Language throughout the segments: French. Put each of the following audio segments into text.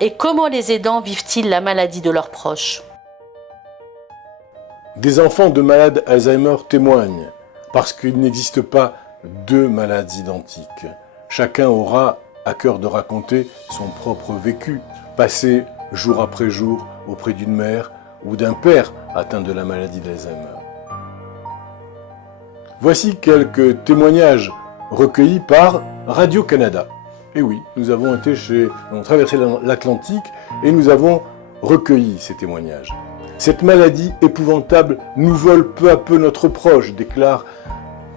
Et comment les aidants vivent-ils la maladie de leurs proches? Des enfants de malades Alzheimer témoignent, parce qu'il n'existe pas deux malades identiques. Chacun aura à cœur de raconter son propre vécu, passé jour après jour auprès d'une mère ou d'un père atteint de la maladie d'Alzheimer. Voici quelques témoignages recueillis par Radio-Canada. Et oui, nous avons traversé l'Atlantique et nous avons recueilli ces témoignages. Cette maladie épouvantable nous vole peu à peu notre proche, déclare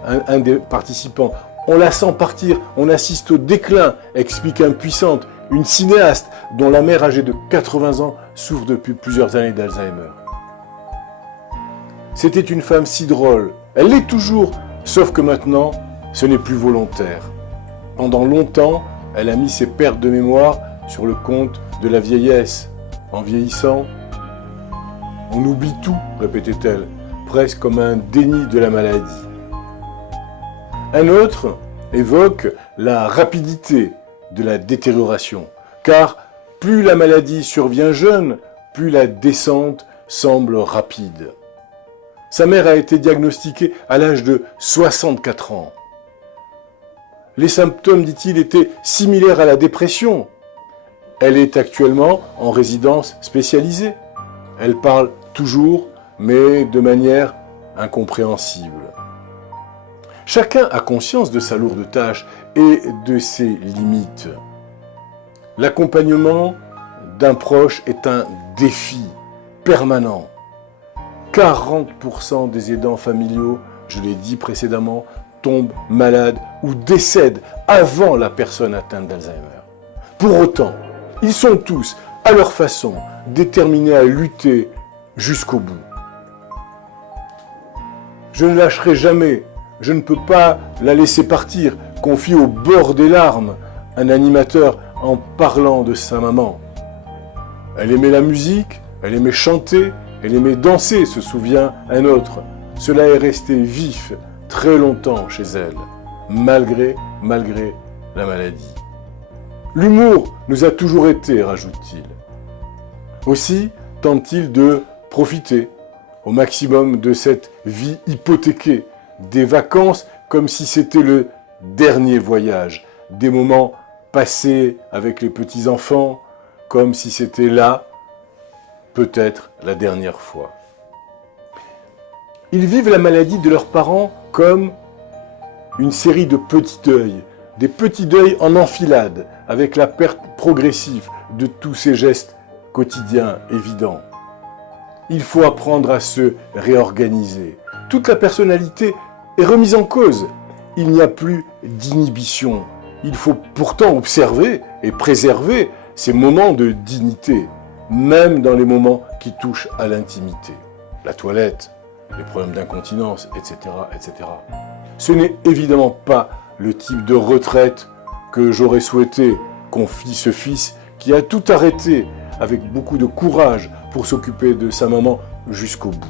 un des participants. On la sent partir, on assiste au déclin, explique impuissante, une cinéaste dont la mère âgée de 80 ans souffre depuis plusieurs années d'Alzheimer. C'était une femme si drôle, elle l'est toujours, sauf que maintenant, ce n'est plus volontaire. Pendant longtemps, elle a mis ses pertes de mémoire sur le compte de la vieillesse. En vieillissant, on oublie tout, répétait-elle, presque comme un déni de la maladie. Un autre évoque la rapidité de la détérioration, car plus la maladie survient jeune, plus la descente semble rapide. Sa mère a été diagnostiquée à l'âge de 64 ans. Les symptômes, dit-il, étaient similaires à la dépression. Elle est actuellement en résidence spécialisée. Elle parle toujours, mais de manière incompréhensible. Chacun a conscience de sa lourde tâche et de ses limites. L'accompagnement d'un proche est un défi permanent. 40% des aidants familiaux, je l'ai dit précédemment, tombent malades ou décèdent avant la personne atteinte d'Alzheimer. Pour autant, ils sont tous, à leur façon, déterminés à lutter jusqu'au bout. Je ne lâcherai jamais, je ne peux pas la laisser partir, confie au bord des larmes un animateur en parlant de sa maman. Elle aimait la musique, elle aimait chanter, elle aimait danser, se souvient un autre. Cela est resté vif très longtemps chez elle, malgré la maladie. L'humour nous a toujours été, rajoute-t-il. Aussi tente-t-il de profiter au maximum de cette vie hypothéquée, des vacances comme si c'était le dernier voyage, des moments passés avec les petits-enfants comme si c'était là, peut-être la dernière fois. Ils vivent la maladie de leurs parents comme une série de petits deuils, des petits deuils en enfilade, avec la perte progressive de tous ces gestes quotidiens évidents. Il faut apprendre à se réorganiser. Toute la personnalité est remise en cause. Il n'y a plus d'inhibition. Il faut pourtant observer et préserver ces moments de dignité, même dans les moments qui touchent à l'intimité. La toilette, les problèmes d'incontinence, etc., etc. Ce n'est évidemment pas le type de retraite que j'aurais souhaité, confie ce fils qui a tout arrêté avec beaucoup de courage pour s'occuper de sa maman jusqu'au bout.